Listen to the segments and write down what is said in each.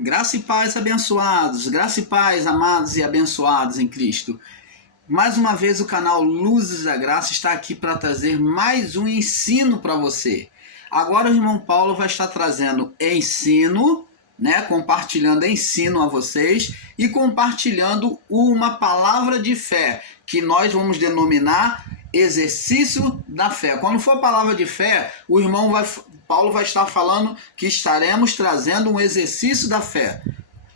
Graça e paz, abençoados, graça e paz, amados e abençoados em Cristo. Mais uma vez o canal Luzes da Graça está aqui para trazer mais um ensino para você. Agora o irmão Paulo vai estar trazendo ensino, compartilhando ensino a vocês e compartilhando uma palavra de fé, que nós vamos denominar exercício da fé. Quando for palavra de fé, Paulo vai estar falando que estaremos trazendo um exercício da fé.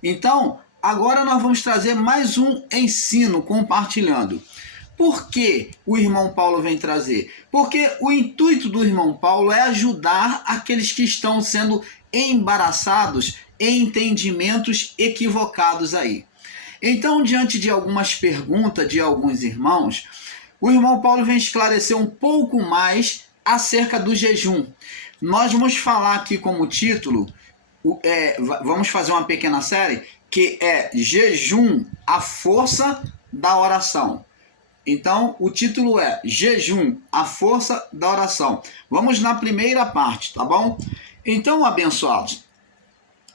Então, agora nós vamos trazer mais um ensino compartilhando. Por que o irmão Paulo vem trazer? Porque o intuito do irmão Paulo é ajudar aqueles que estão sendo embaraçados em entendimentos equivocados aí. Então, diante de algumas perguntas de alguns irmãos, o irmão Paulo vem esclarecer um pouco mais acerca do jejum. Nós vamos falar aqui como título, vamos fazer uma pequena série, que é Jejum, a força da oração. Então, o título é Jejum, a força da oração. Vamos na primeira parte, tá bom? Então, abençoados,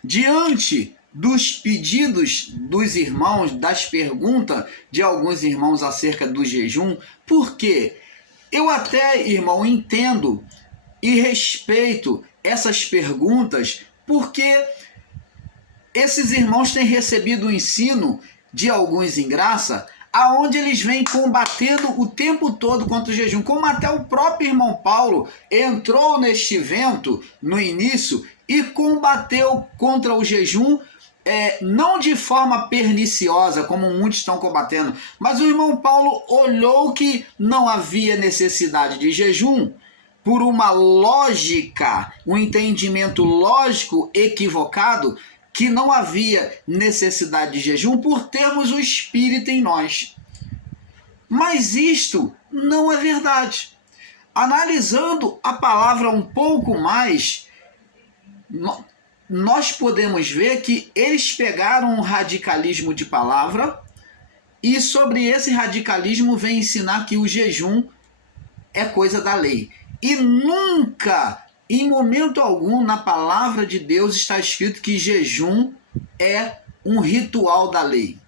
diante dos pedidos dos irmãos, das perguntas de alguns irmãos acerca do jejum, por quê? Eu até, irmão, entendo e respeito essas perguntas, porque esses irmãos têm recebido o ensino de alguns em graça, aonde eles vêm combatendo o tempo todo contra o jejum, como até o próprio irmão Paulo entrou neste vento no início e combateu contra o jejum, não de forma perniciosa, como muitos estão combatendo, mas o irmão Paulo olhou que não havia necessidade de jejum por uma lógica, um entendimento lógico equivocado, que não havia necessidade de jejum por termos o Espírito em nós. Mas isto não é verdade. Analisando a palavra um pouco mais, nós podemos ver que eles pegaram um radicalismo de palavra e sobre esse radicalismo vem ensinar que o jejum é coisa da lei. E nunca, em momento algum, na palavra de Deus está escrito que jejum é um ritual da lei.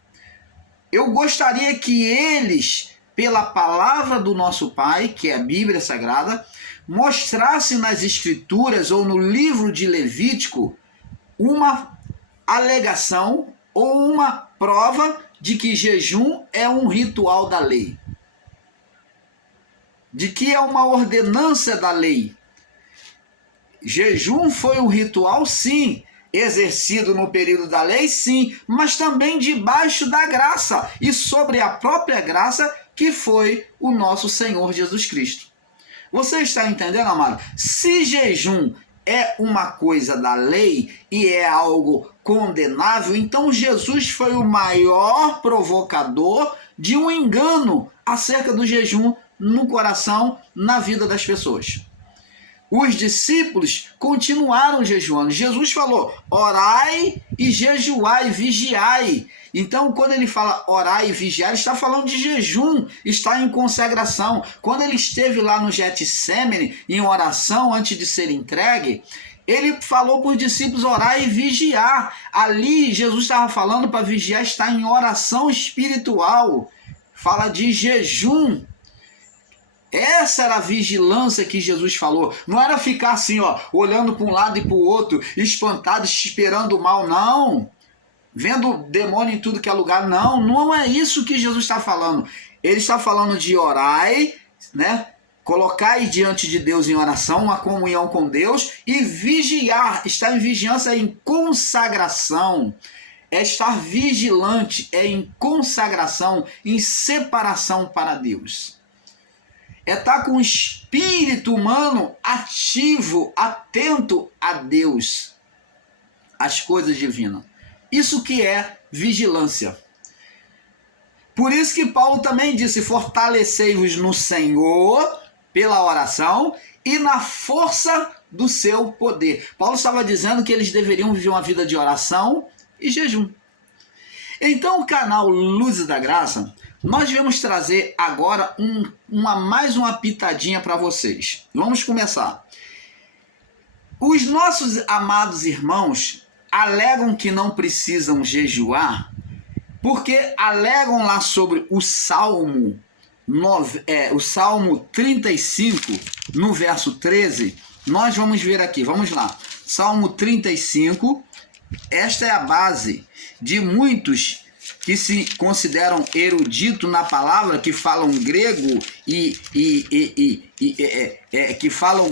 Eu gostaria que eles, pela palavra do nosso Pai, que é a Bíblia Sagrada, mostrassem nas Escrituras ou no livro de Levítico uma alegação ou uma prova de que jejum é um ritual da lei, de que é uma ordenança da lei. Jejum foi um ritual, sim, exercido no período da lei, sim, mas também debaixo da graça e sobre a própria graça que foi o nosso Senhor Jesus Cristo. Você está entendendo, amado? Se jejum é uma coisa da lei e é algo condenável, então Jesus foi o maior provocador de um engano acerca do jejum no coração, na vida das pessoas. Os discípulos continuaram jejuando. Jesus falou, orai e jejuai, vigiai. Então, quando ele fala orai e vigiai, ele está falando de jejum, está em consagração. Quando ele esteve lá no Getsêmani, em oração, antes de ser entregue, ele falou para os discípulos orar e vigiar. Ali, Jesus estava falando para vigiar, está em oração espiritual. Fala de jejum. Essa era a vigilância que Jesus falou. Não era ficar assim, olhando para um lado e para o outro, espantado, esperando o mal, não. Vendo demônio em tudo que é lugar, não. Não é isso que Jesus está falando. Ele está falando de orai, colocai diante de Deus em oração, uma comunhão com Deus, e vigiar. Estar em vigilância, em consagração. É estar vigilante, é em consagração, em separação para Deus. É estar com o espírito humano ativo, atento a Deus, às coisas divinas. Isso que é vigilância. Por isso que Paulo também disse, fortalecei-vos no Senhor pela oração e na força do seu poder. Paulo estava dizendo que eles deveriam viver uma vida de oração e jejum. Então o canal Luzes da Graça, nós vamos trazer agora mais uma pitadinha para vocês. Vamos começar. Os nossos amados irmãos alegam que não precisam jejuar, porque alegam lá sobre o Salmo, o Salmo 35, no verso 13. Nós vamos ver aqui, vamos lá. Salmo 35, esta é a base de muitos que se consideram eruditos na palavra, que falam grego que falam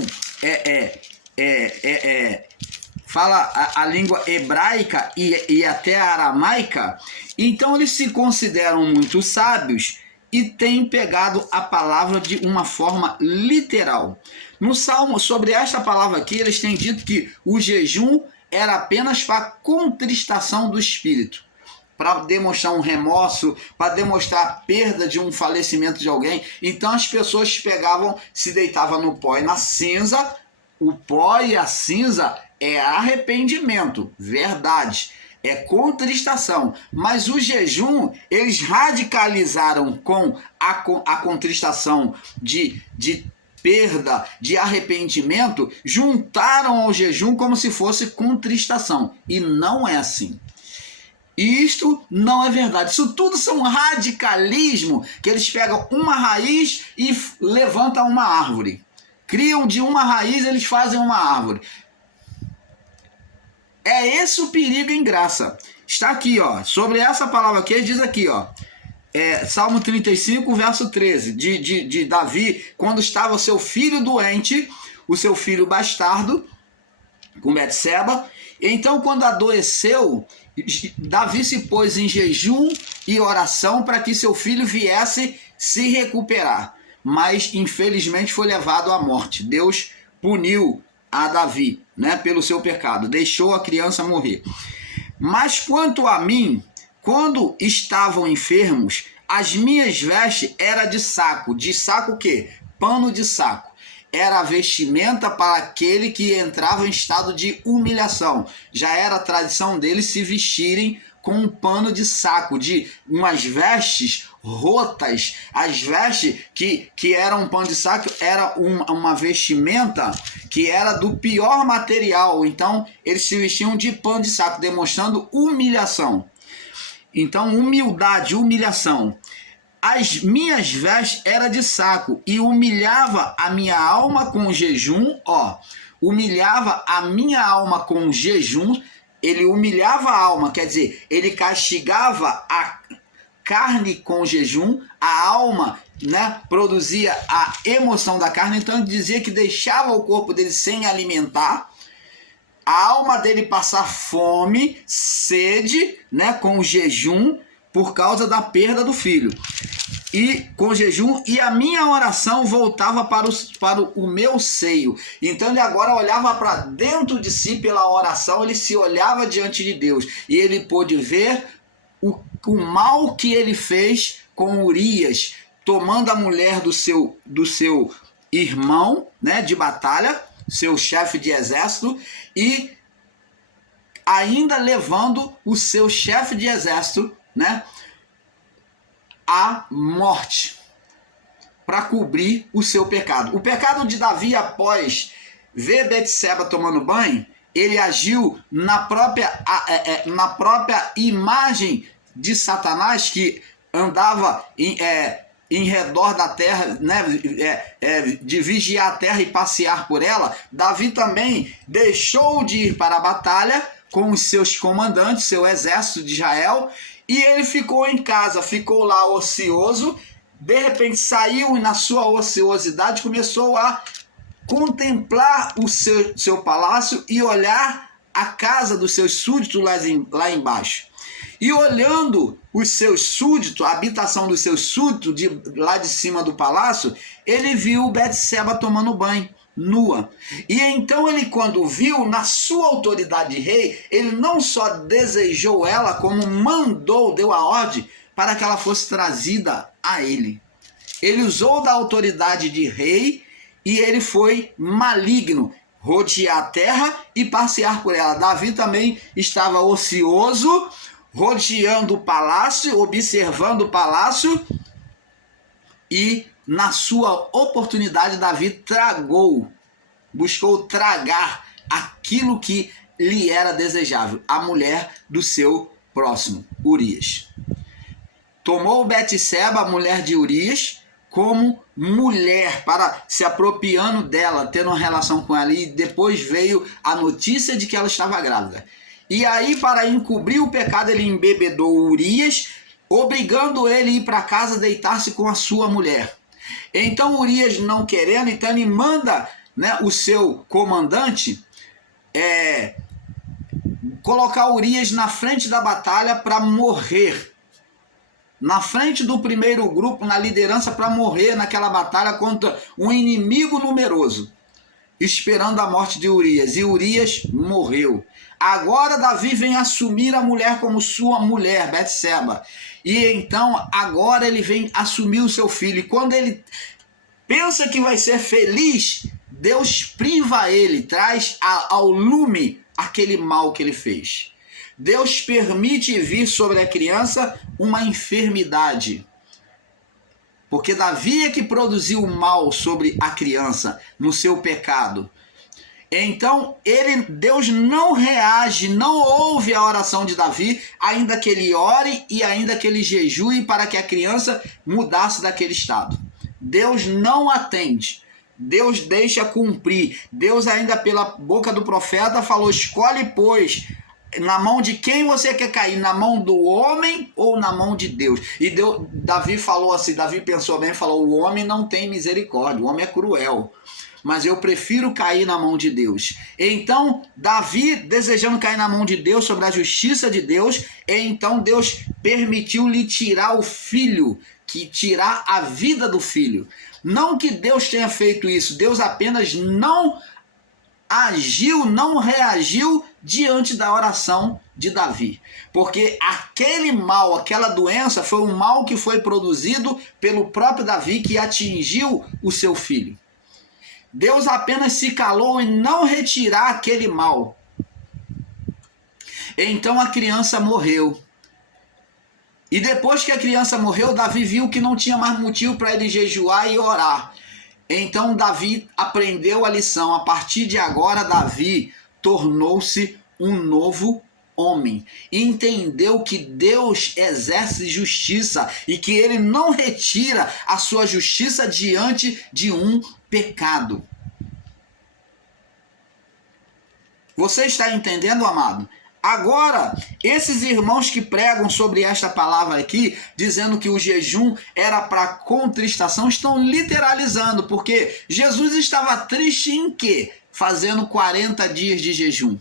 fala a língua hebraica e até a aramaica. Então eles se consideram muito sábios e têm pegado a palavra de uma forma literal. No Salmo, sobre esta palavra aqui, eles têm dito que o jejum era apenas para contristação do espírito, para demonstrar um remorso, para demonstrar a perda de um falecimento de alguém. Então as pessoas pegavam, se deitavam no pó e na cinza. O pó e a cinza é arrependimento, verdade, é contristação. Mas o jejum, eles radicalizaram com a contristação de perda, de arrependimento, juntaram ao jejum como se fosse contristação. E não é assim. Isto não é verdade. Isso tudo são radicalismo, que eles pegam uma raiz e levantam uma árvore. Criam de uma raiz, eles fazem uma árvore. É esse o perigo em graça. Está aqui, ó. Sobre essa palavra aqui, ele diz aqui, ó. Salmo 35, verso 13, de Davi, quando estava o seu filho doente, o seu filho bastardo, com Betseba. Então, quando adoeceu, Davi se pôs em jejum e oração para que seu filho viesse se recuperar. Mas, infelizmente, foi levado à morte. Deus puniu a Davi, né, pelo seu pecado. Deixou a criança morrer. Mas, quanto a mim, quando estavam enfermos, as minhas vestes eram de saco. De saco o quê? Pano de saco. Era a vestimenta para aquele que entrava em estado de humilhação. Já era a tradição deles se vestirem com um pano de saco, de umas vestes rotas. As vestes que eram um pano de saco era uma vestimenta que era do pior material. Então eles se vestiam de pano de saco, demonstrando humilhação. Então, humildade, humilhação. As minhas vestes eram de saco e humilhava a minha alma com jejum, ó. Humilhava a minha alma com jejum. Ele humilhava a alma, quer dizer, ele castigava a carne com jejum, a alma, né, produzia a emoção da carne, então ele dizia que deixava o corpo dele sem alimentar, a alma dele passar fome, sede, né, com jejum, por causa da perda do filho. E com jejum, e a minha oração voltava para o meu seio. Então ele agora olhava para dentro de si pela oração, ele se olhava diante de Deus. E ele pôde ver o mal que ele fez com Urias, tomando a mulher do seu irmão, né, de batalha, seu chefe de exército, e ainda levando o seu chefe de exército, né, à morte, para cobrir o seu pecado. O pecado de Davi, após ver Betseba tomando banho, ele agiu na própria imagem de Satanás, que andava em redor da terra, né, de vigiar a terra e passear por ela. Davi também deixou de ir para a batalha com os seus comandantes, seu exército de Israel, e ele ficou em casa, ficou lá ocioso. De repente saiu e na sua ociosidade começou a contemplar o seu palácio e olhar a casa dos seus súditos lá embaixo. E olhando os seus súditos, a habitação dos seus súditos lá de cima do palácio, ele viu Betseba tomando banho, nua. E então ele, quando viu, na sua autoridade de rei, ele não só desejou ela, como deu a ordem para que ela fosse trazida a ele. Ele usou da autoridade de rei e ele foi maligno, rodear a terra e passear por ela. Davi também estava ocioso, rodeando o palácio, observando o palácio, e na sua oportunidade Davi buscou tragar aquilo que lhe era desejável, a mulher do seu próximo, Urias. Tomou Betseba, a mulher de Urias, como mulher, para se apropriando dela, tendo uma relação com ela, e depois veio a notícia de que ela estava grávida. E aí, para encobrir o pecado, ele embebedou Urias, obrigando ele a ir para casa deitar-se com a sua mulher. Então Urias, não querendo, então ele manda, né, o seu comandante colocar Urias na frente da batalha para morrer. Na frente do primeiro grupo, na liderança, para morrer naquela batalha contra um inimigo numeroso, esperando a morte de Urias. E Urias morreu. Agora Davi vem assumir a mulher como sua mulher, Betseba. E então, agora ele vem assumir o seu filho. E quando ele pensa que vai ser feliz, Deus priva ele, traz ao lume aquele mal que ele fez. Deus permite vir sobre a criança uma enfermidade. Porque Davi é que produziu o mal sobre a criança no seu pecado. Então, Deus não reage, não ouve a oração de Davi, ainda que ele ore e ainda que ele jejue para que a criança mudasse daquele estado. Deus não atende. Deus deixa cumprir. Deus ainda pela boca do profeta falou: escolhe, pois, na mão de quem você quer cair, na mão do homem ou na mão de Deus? E Davi falou assim, Davi pensou bem e falou: o homem não tem misericórdia, o homem é cruel, mas eu prefiro cair na mão de Deus. Então Davi, desejando cair na mão de Deus, sobre a justiça de Deus, então Deus permitiu-lhe tirar o filho, tirar a vida do filho. Não que Deus tenha feito isso, Deus apenas não agiu, não reagiu diante da oração de Davi. Porque aquele mal, aquela doença, foi um mal que foi produzido pelo próprio Davi, que atingiu o seu filho. Deus apenas se calou em não retirar aquele mal. Então a criança morreu. E depois que a criança morreu, Davi viu que não tinha mais motivo para ele jejuar e orar. Então Davi aprendeu a lição. A partir de agora, Davi tornou-se um novo homem. Entendeu que Deus exerce justiça e que ele não retira a sua justiça diante de um pecado. Você está entendendo, amado? Agora, esses irmãos que pregam sobre esta palavra aqui, dizendo que o jejum era para contristação, estão literalizando, porque Jesus estava triste em quê? Fazendo 40 dias de jejum.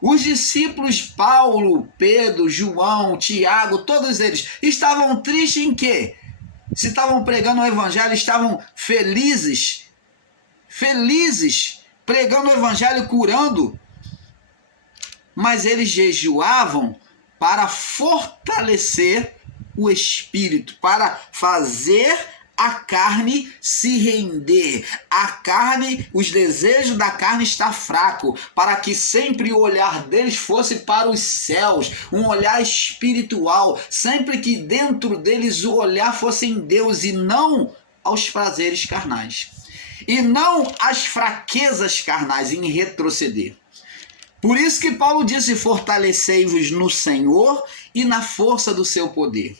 Os discípulos Paulo, Pedro, João, Tiago, todos eles estavam tristes em quê? Se estavam pregando o evangelho, estavam felizes, pregando o evangelho, curando. Mas eles jejuavam para fortalecer o espírito, para fazer a carne se render. A carne, os desejos da carne está fraco, para que sempre o olhar deles fosse para os céus, um olhar espiritual, sempre que dentro deles o olhar fosse em Deus e não aos prazeres carnais, e não às fraquezas carnais, em retroceder. Por isso que Paulo disse: fortalecei-vos no Senhor e na força do seu poder.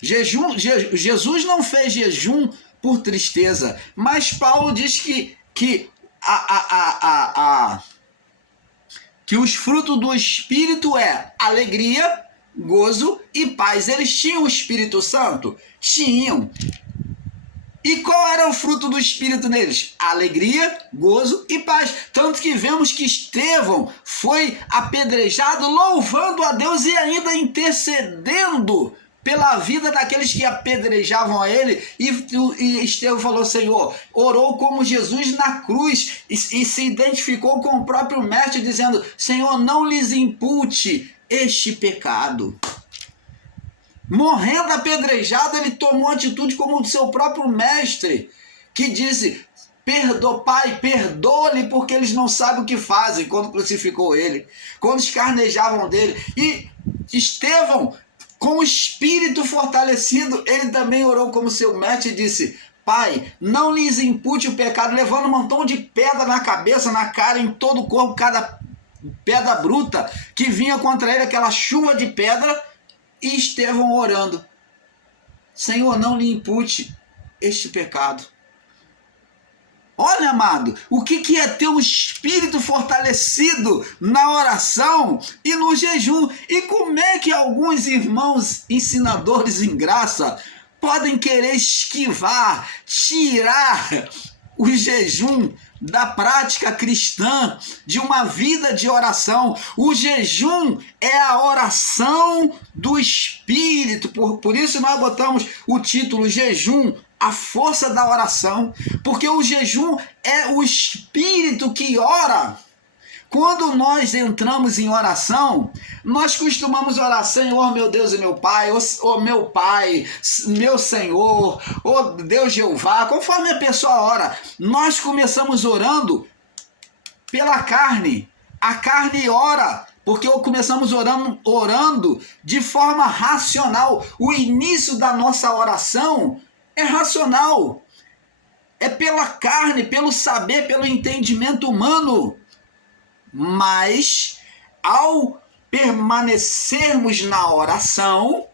Jesus não fez jejum por tristeza, mas Paulo diz que os frutos do Espírito é alegria, gozo e paz. Eles tinham o Espírito Santo? Tinham. E qual era o fruto do Espírito neles? Alegria, gozo e paz. Tanto que vemos que Estevão foi apedrejado louvando a Deus e ainda intercedendo pela vida daqueles que apedrejavam a ele. E Estevão falou: Senhor, orou como Jesus na cruz e se identificou com o próprio mestre, dizendo: Senhor, não lhes impute este pecado. Morrendo apedrejado, ele tomou atitude como o seu próprio mestre, que disse: Pai, perdoa-lhe, porque eles não sabem o que fazem, quando crucificou ele, quando escarnejavam dele. E Estevão, com o espírito fortalecido, ele também orou como seu mestre e disse: Pai, não lhes impute o pecado, levando um montão de pedra na cabeça, na cara, em todo o corpo, cada pedra bruta que vinha contra ele, aquela chuva de pedra, e Estevão orando: Senhor, não lhe impute este pecado. Olha, amado, o que é ter um espírito fortalecido na oração e no jejum? E como é que alguns irmãos ensinadores em graça podem querer esquivar, tirar o jejum da prática cristã, de uma vida de oração? O jejum é a oração do Espírito, por isso nós botamos o título Jejum, a força da oração, porque o jejum é o Espírito que ora. Quando nós entramos em oração, nós costumamos orar: Senhor, meu Deus e meu Pai, ô meu Pai, meu Senhor, ô Deus Jeová, conforme a pessoa ora. Nós começamos orando pela carne, a carne ora, porque começamos orando de forma racional. O início da nossa oração é racional, é pela carne, pelo saber, pelo entendimento humano. Mas, ao permanecermos na oração,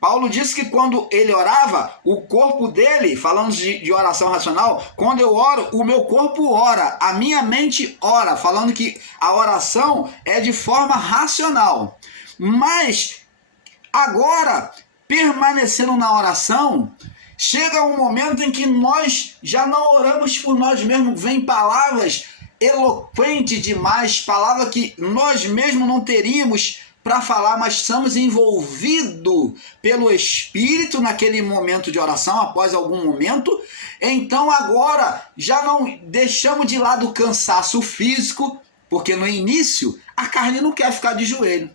Paulo disse que quando ele orava, o corpo dele, falando de oração racional, quando eu oro, o meu corpo ora, a minha mente ora, falando que a oração é de forma racional. Mas, agora, permanecendo na oração, chega um momento em que nós já não oramos por nós mesmos, vem palavras eloquentes demais, palavras que nós mesmos não teríamos para falar, mas estamos envolvidos pelo Espírito naquele momento de oração, após algum momento. Então agora já não deixamos de lado o cansaço físico, porque no início a carne não quer ficar de joelho.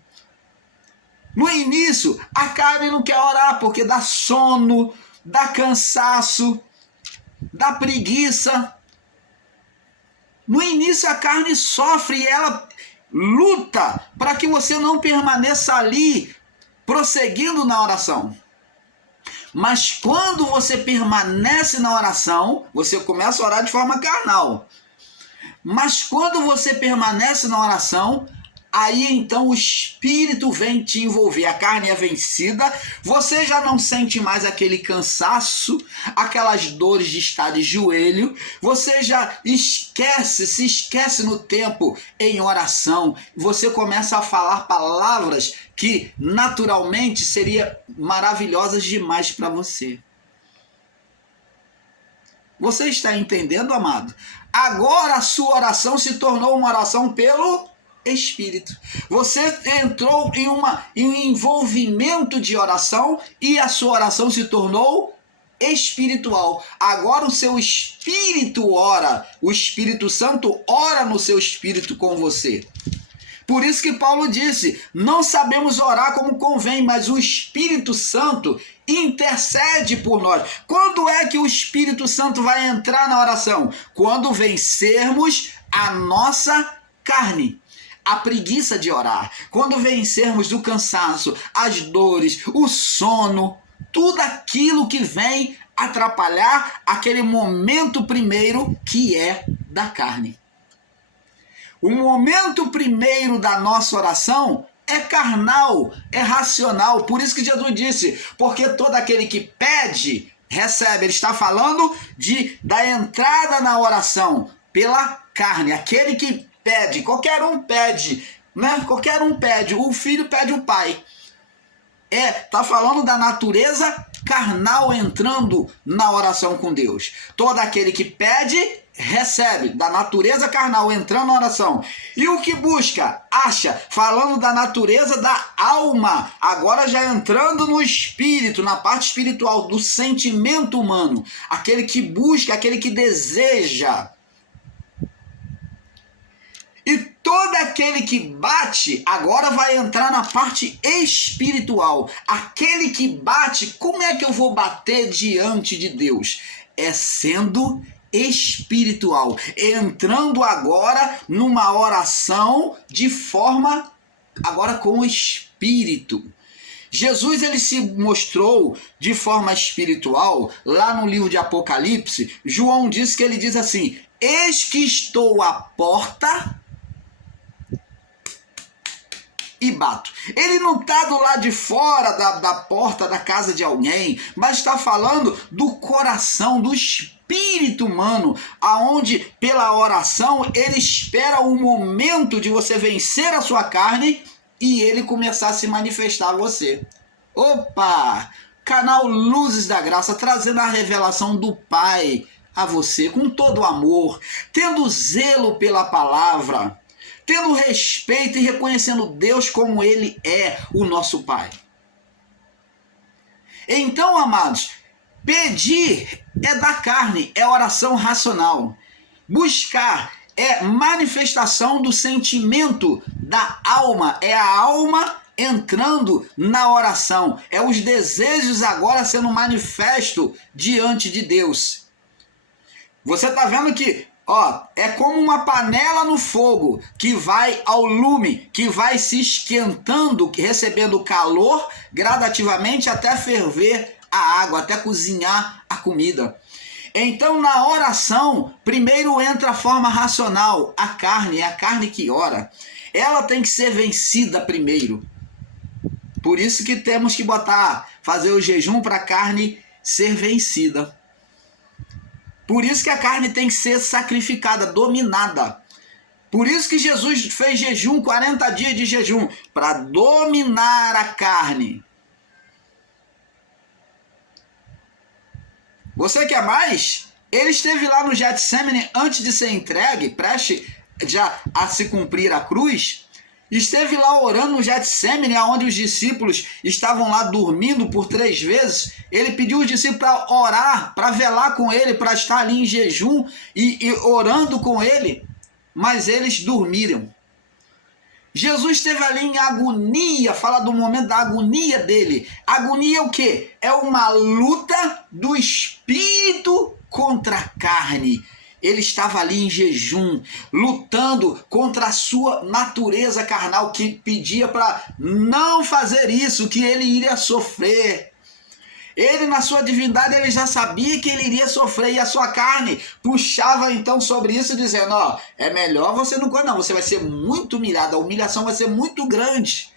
No início, a carne não quer orar porque dá sono, dá cansaço, dá preguiça. No início, a carne sofre e ela luta para que você não permaneça ali, prosseguindo na oração. Mas quando você permanece na oração, você começa a orar de forma carnal. Mas quando você permanece na oração, aí então o Espírito vem te envolver, a carne é vencida, você já não sente mais aquele cansaço, aquelas dores de estar de joelho, você já se esquece no tempo em oração, você começa a falar palavras que naturalmente seriam maravilhosas demais para você. Você está entendendo, amado? Agora a sua oração se tornou uma oração pelo Espírito. Você entrou em um envolvimento de oração e a sua oração se tornou espiritual. Agora o seu espírito ora, o Espírito Santo ora no seu espírito com você. Por isso que Paulo disse: não sabemos orar como convém, mas o Espírito Santo intercede por nós. Quando é que o Espírito Santo vai entrar na oração? Quando vencermos a nossa carne, a preguiça de orar, quando vencermos o cansaço, as dores, o sono, tudo aquilo que vem atrapalhar aquele momento primeiro que é da carne. O momento primeiro da nossa oração é carnal, é racional. Por isso que Jesus disse: porque todo aquele que pede, recebe. Ele está falando da entrada na oração pela carne. Aquele que pede, qualquer um pede, né? Qualquer um pede, o filho pede o pai. Está falando da natureza carnal entrando na oração com Deus. Todo aquele que pede, recebe, da natureza carnal entrando na oração. E o que busca, acha, falando da natureza da alma, agora já entrando no espírito, na parte espiritual, do sentimento humano. Aquele que busca, aquele que deseja. E todo aquele que bate, agora vai entrar na parte espiritual. Aquele que bate, como é que eu vou bater diante de Deus? É sendo espiritual, entrando agora numa oração de forma, agora com o Espírito. Jesus ele se mostrou de forma espiritual lá no livro de Apocalipse. João disse que ele diz assim: eis que estou à porta e bato. Ele não está do lado de fora da porta da casa de alguém, mas está falando do coração, do espírito humano, aonde pela oração ele espera o momento de você vencer a sua carne e ele começar a se manifestar a você. Opa! Canal Luzes da Graça, trazendo a revelação do Pai a você, com todo o amor, tendo zelo pela palavra, tendo respeito e reconhecendo Deus como Ele é o nosso Pai. Então, amados, pedir é da carne, é oração racional. Buscar é manifestação do sentimento da alma, é a alma entrando na oração, é os desejos agora sendo manifesto diante de Deus. Você está vendo que, ó, é como uma panela no fogo que vai ao lume, que vai se esquentando, recebendo calor gradativamente até ferver a água, até cozinhar a comida. Então, na oração, primeiro entra a forma racional, a carne, é a carne que ora. Ela tem que ser vencida primeiro. Por isso que temos que fazer o jejum para a carne ser vencida. Por isso que a carne tem que ser sacrificada, dominada. Por isso que Jesus fez jejum, 40 dias de jejum, para dominar a carne. Você quer mais? Ele esteve lá no Getsemane antes de ser entregue, prestes já a se cumprir a cruz. Esteve lá orando no Getsemane, onde os discípulos estavam lá dormindo por 3 vezes. Ele pediu os discípulos para orar, para velar com ele, para estar ali em jejum e orando com ele. Mas eles dormiram. Jesus esteve ali em agonia, fala do momento da agonia dele. Agonia é o quê? É uma luta do espírito contra a carne. Ele estava ali em jejum, lutando contra a sua natureza carnal, que pedia para não fazer isso, que ele iria sofrer. Ele, na sua divindade, ele já sabia que ele iria sofrer, e a sua carne puxava então sobre isso, dizendo, ó, é melhor você não, você vai ser muito humilhado, a humilhação vai ser muito grande.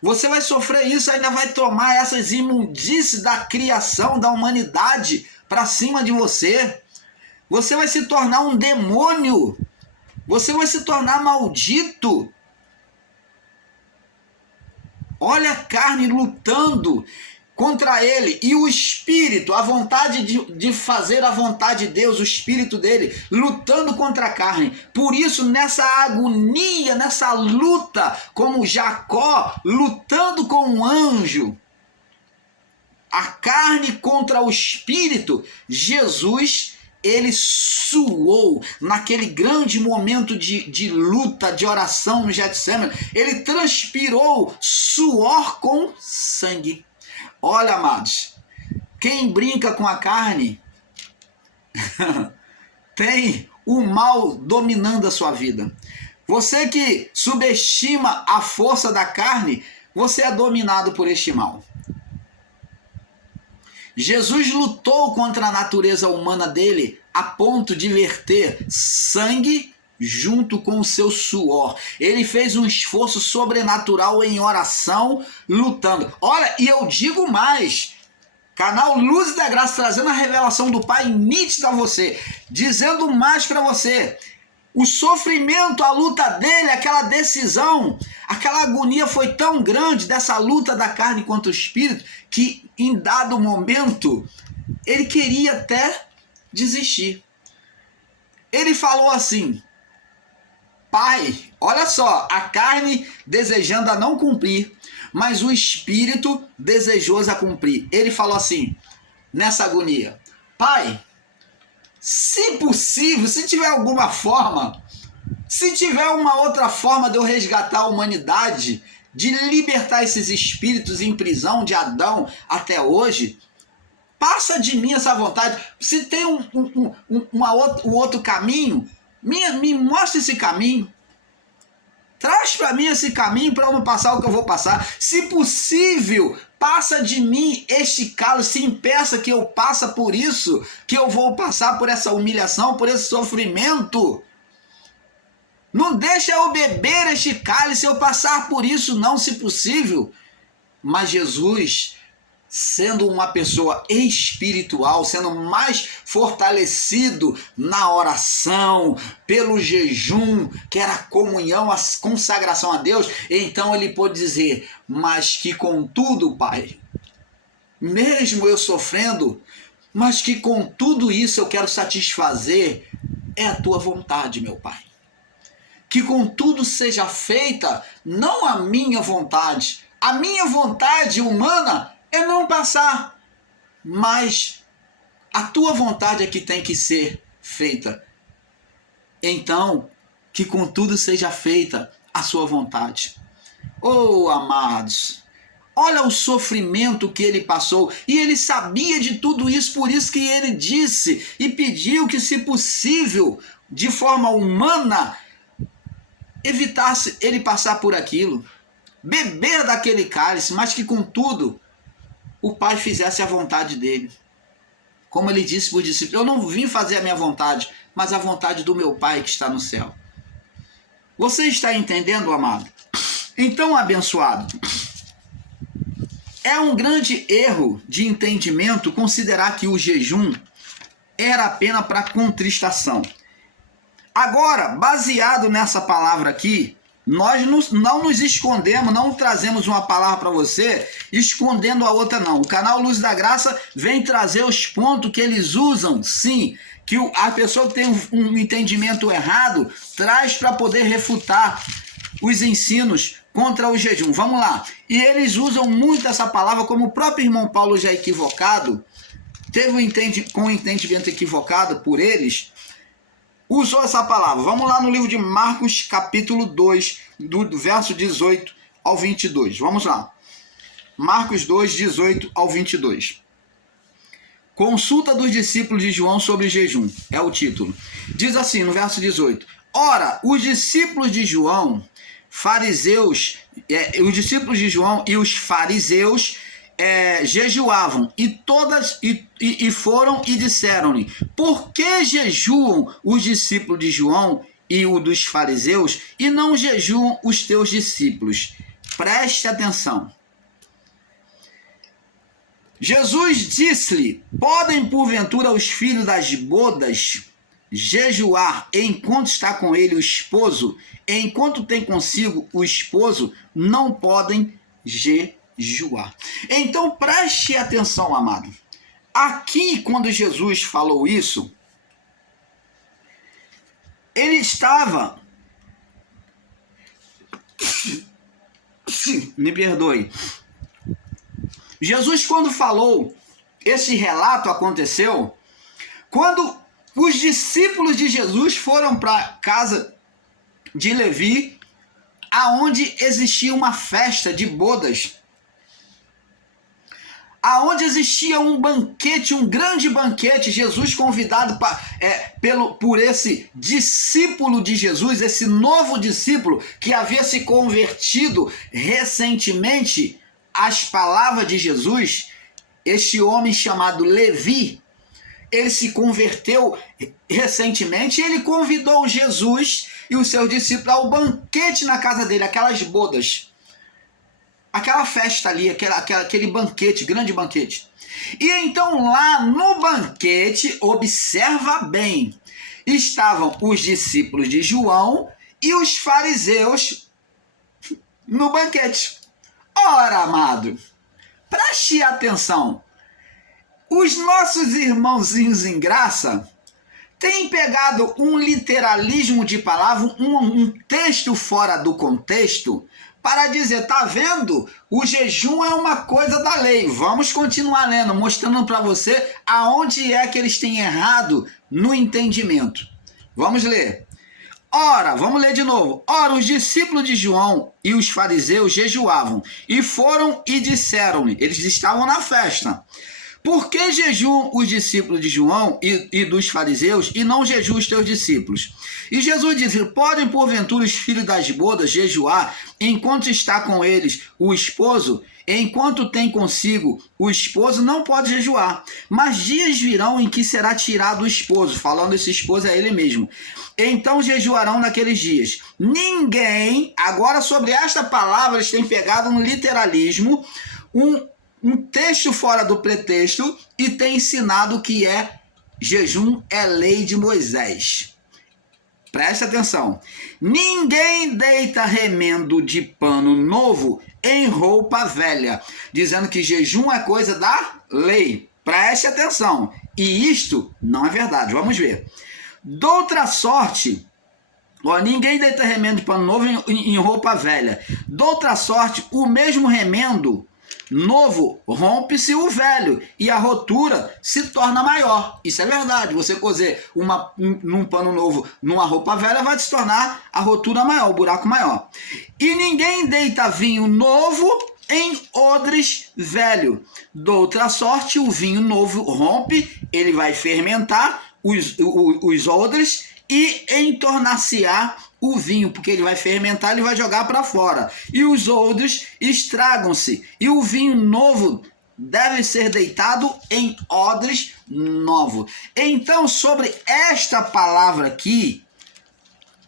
Você vai sofrer isso, ainda vai tomar essas imundícies da criação, da humanidade, para cima de você. Você vai se tornar um demônio. Você vai se tornar maldito. Olha a carne lutando contra ele. E o espírito, a vontade de fazer a vontade de Deus, o espírito dele, lutando contra a carne. Por isso, nessa agonia, nessa luta, como Jacó lutando com um anjo, a carne contra o espírito, Jesus, ele suou naquele grande momento de luta, de oração no Getsemane. Ele transpirou suor com sangue. Olha, amados, quem brinca com a carne tem o mal dominando a sua vida. Você que subestima a força da carne, você é dominado por este mal. Jesus lutou contra a natureza humana dele a ponto de verter sangue junto com o seu suor. Ele fez um esforço sobrenatural em oração, lutando. Olha, e eu digo mais, canal Luzes da Graça, trazendo a revelação do Pai nítida a você, dizendo mais para você. O sofrimento, a luta dele, aquela decisão, aquela agonia foi tão grande dessa luta da carne contra o espírito, que em dado momento ele queria até desistir. Ele falou assim, Pai, olha só, a carne desejando a não cumprir, mas o espírito desejoso a cumprir. Ele falou assim, nessa agonia, Pai, se possível, se tiver alguma forma, se tiver uma outra forma de eu resgatar a humanidade, de libertar esses espíritos em prisão de Adão até hoje, passa de mim essa vontade. Se tem um outro caminho, me mostra esse caminho. Traz para mim esse caminho para eu não passar o que eu vou passar. Se possível, passa de mim este cálice, impeça que eu passe por isso, que eu vou passar por essa humilhação, por esse sofrimento. Não deixa eu beber este cálice, eu passar por isso, não, se possível. Mas Jesus, sendo uma pessoa espiritual, sendo mais fortalecido na oração, pelo jejum, que era a comunhão, a consagração a Deus, então ele pôde dizer, mas que contudo, Pai, mesmo eu sofrendo, mas que com tudo isso eu quero satisfazer, é a tua vontade, meu Pai. Que com tudo seja feita, não a minha vontade humana, é não passar, mas a tua vontade é que tem que ser feita. Então, que contudo seja feita a sua vontade. Oh, amados, olha o sofrimento que ele passou, e ele sabia de tudo isso, por isso que ele disse e pediu que, se possível, de forma humana, evitasse ele passar por aquilo, beber daquele cálice, mas que contudo o Pai fizesse a vontade dele. Como ele disse para os discípulos, eu não vim fazer a minha vontade, mas a vontade do meu Pai que está no céu. Você está entendendo, amado? Então, abençoado, é um grande erro de entendimento considerar que o jejum era apenas para contristação. Agora, baseado nessa palavra aqui, nós não nos escondemos, não trazemos uma palavra para você escondendo a outra, não. O canal Luz da Graça vem trazer os pontos que eles usam, sim, que a pessoa que tem um entendimento errado traz para poder refutar os ensinos contra o jejum. Vamos lá. E eles usam muito essa palavra, como o próprio irmão Paulo já equivocado, teve um entendimento equivocado por eles, usou essa palavra. Vamos lá no livro de Marcos, capítulo 2, do verso 18 ao 22. Vamos lá. Marcos 2, 18 ao 22. Consulta dos discípulos de João sobre jejum. É o título. Diz assim no verso 18. Ora, os discípulos de João, os discípulos de João e os fariseus jejuavam, e foram e disseram-lhe, por que jejuam os discípulos de João e o dos fariseus e não jejuam os teus discípulos? Preste atenção. Jesus disse-lhe, podem porventura os filhos das bodas jejuar enquanto está com ele o esposo, enquanto tem consigo o esposo? Não podem jejuar. Então preste atenção, amado. Aqui, quando Jesus falou isso, ele estava, me perdoe, Jesus, quando falou, esse relato aconteceu quando os discípulos de Jesus foram para a casa de Levi, aonde existia uma festa de bodas, aonde existia um banquete, um grande banquete. Jesus convidado por esse discípulo de Jesus, esse novo discípulo que havia se convertido recentemente às palavras de Jesus. Este homem chamado Levi, ele se converteu recentemente e ele convidou Jesus e os seus discípulos ao banquete na casa dele, aquelas bodas, aquela festa ali, aquele banquete, grande banquete. E então lá no banquete, observa bem, estavam os discípulos de João e os fariseus no banquete. Ora, amado, preste atenção. Os nossos irmãozinhos em graça têm pegado um literalismo de palavra, um texto fora do contexto, para dizer, tá vendo? O jejum é uma coisa da lei. Vamos continuar lendo, mostrando para você aonde é que eles têm errado no entendimento. Vamos ler. Ora, vamos ler de novo. Ora, os discípulos de João e os fariseus jejuavam, e foram e disseram-lhe, eles estavam na festa, Por que jejuam os discípulos de João e dos fariseus e não jejuam os teus discípulos? E Jesus disse: podem porventura os filhos das bodas jejuar enquanto está com eles o esposo? Enquanto tem consigo o esposo, não pode jejuar. Mas dias virão em que será tirado o esposo. Falando esse esposo é ele mesmo. Então jejuarão naqueles dias. Ninguém, agora sobre esta palavra, eles têm pegado no literalismo um texto fora do pretexto e tem ensinado que jejum é lei de Moisés. Presta atenção. Ninguém deita remendo de pano novo em roupa velha, dizendo que jejum é coisa da lei. Preste atenção. E isto não é verdade. Vamos ver. Doutra sorte, ninguém deita remendo de pano novo em roupa velha. Doutra sorte, o mesmo remendo novo rompe-se o velho e a rotura se torna maior. Isso é verdade. Você coser num pano novo numa roupa velha vai se tornar a rotura maior, o buraco maior. E ninguém deita vinho novo em odres velho. Doutra sorte, o vinho novo rompe, ele vai fermentar os odres e entornar-se-á o vinho, porque ele vai fermentar, ele vai jogar para fora. E os odres estragam-se. E o vinho novo deve ser deitado em odres novos. Então, sobre esta palavra aqui,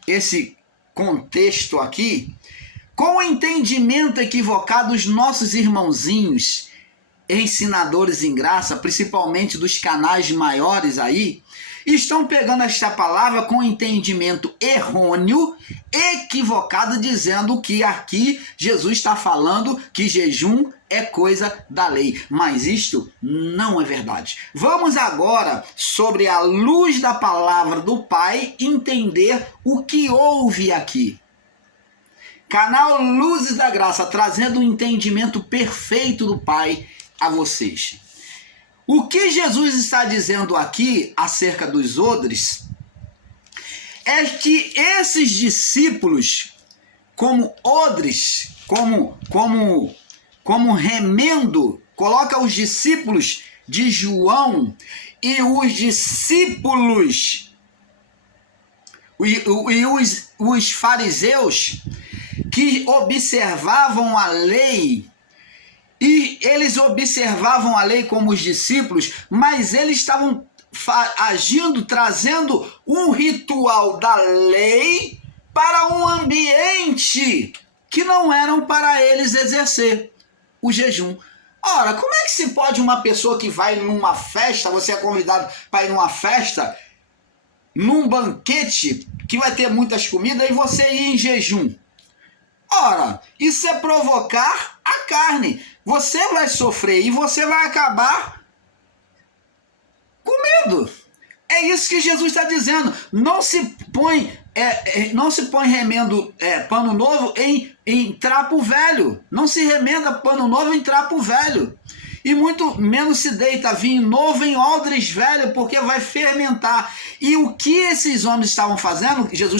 esse contexto aqui, com o entendimento equivocado dos nossos irmãozinhos, ensinadores em graça, principalmente dos canais maiores aí, estão pegando esta palavra com entendimento errôneo, equivocado, dizendo que aqui Jesus está falando que jejum é coisa da lei. Mas isto não é verdade. Vamos agora, sobre a luz da palavra do Pai, entender o que houve aqui. Canal Luzes da Graça, trazendo o entendimento perfeito do Pai a vocês. O que Jesus está dizendo aqui acerca dos odres é que esses discípulos, como odres, como remendo, coloca os discípulos de João e os discípulos e os fariseus que observavam a lei. E eles observavam a lei como os discípulos, mas eles estavam agindo, trazendo um ritual da lei para um ambiente que não eram para eles exercer o jejum. Ora, como é que se pode uma pessoa que vai numa festa, você é convidado para ir numa festa, num banquete que vai ter muitas comidas e você ir em jejum? Ora, isso é provocar a carne. Você vai sofrer e você vai acabar com medo. É isso que Jesus está dizendo. Não se põe remendo pano novo em trapo velho. Não se remenda pano novo em trapo velho. E muito menos se deita vinho novo em odres velho, porque vai fermentar. E o que esses homens estavam fazendo? Jesus